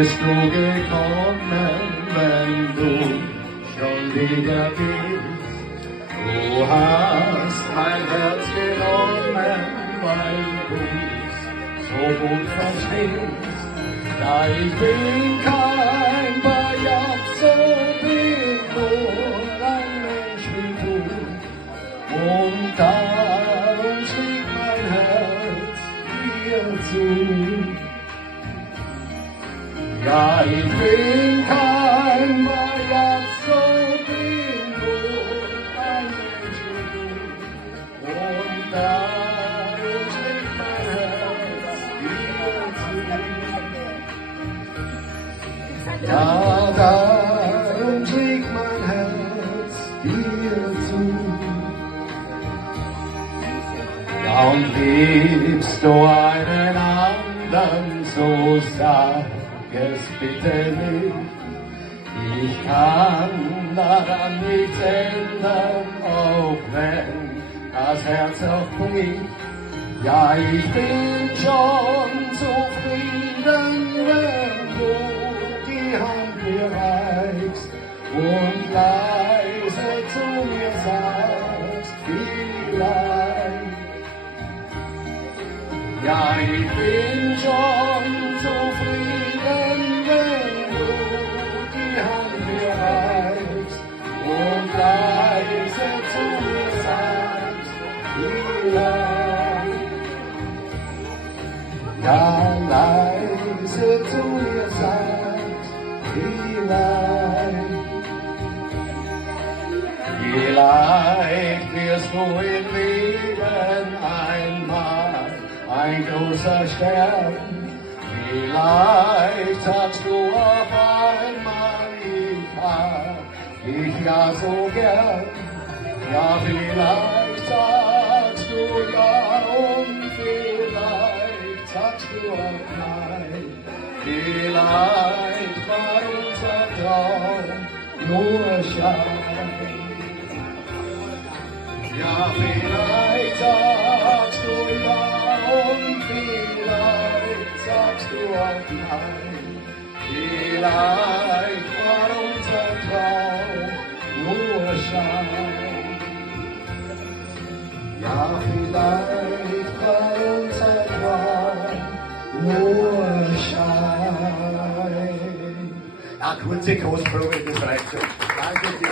bist du gekommen, wenn du schon wieder gehst. Du hast mein Herz genommen, weil du's so gut verstehst. Ja, ich bin kein Bajazzo, bin nur ein Mensch wie du. Und darum schlägt mein Herz dir zu. Ja, ich bin kein Bajazzo, bin nur ein Mensch wie du. Und darum schlägt mein Herz dir zu. Ja, darum schlägt mein Herz dir zu. Ja, und liebst du einen anderen, so sag es bitte nicht. Ich kann daran nichts ändern, auch wenn das Herz auch bricht. Ja, ich bin schon zufrieden, wenn du die Hand mir reichst und leise zu mir sagst, vielleicht. Ja, ich bin schon zufrieden, wenn du die Hand mir reichst und leise zu mir sagst, vielleicht. Ja, leise zu mir sagst, vielleicht. Vielleicht wirst du im Leben einmal ein großer Stern. Vielleicht sagst du auf einmal, ich hab dich ja so gern. Ja, vielleicht sagst du ja und vielleicht sagst du auch nein. Vielleicht war unser Traum nur Schein. Ja, vielleicht sagst du ja und vielleicht sagst du auch nein. Vielleicht war unser Traum nur Schein. Ja, vielleicht war unser Traum nur Schein. Ja, kurze Kostprobe, das reicht schon. Danke dir.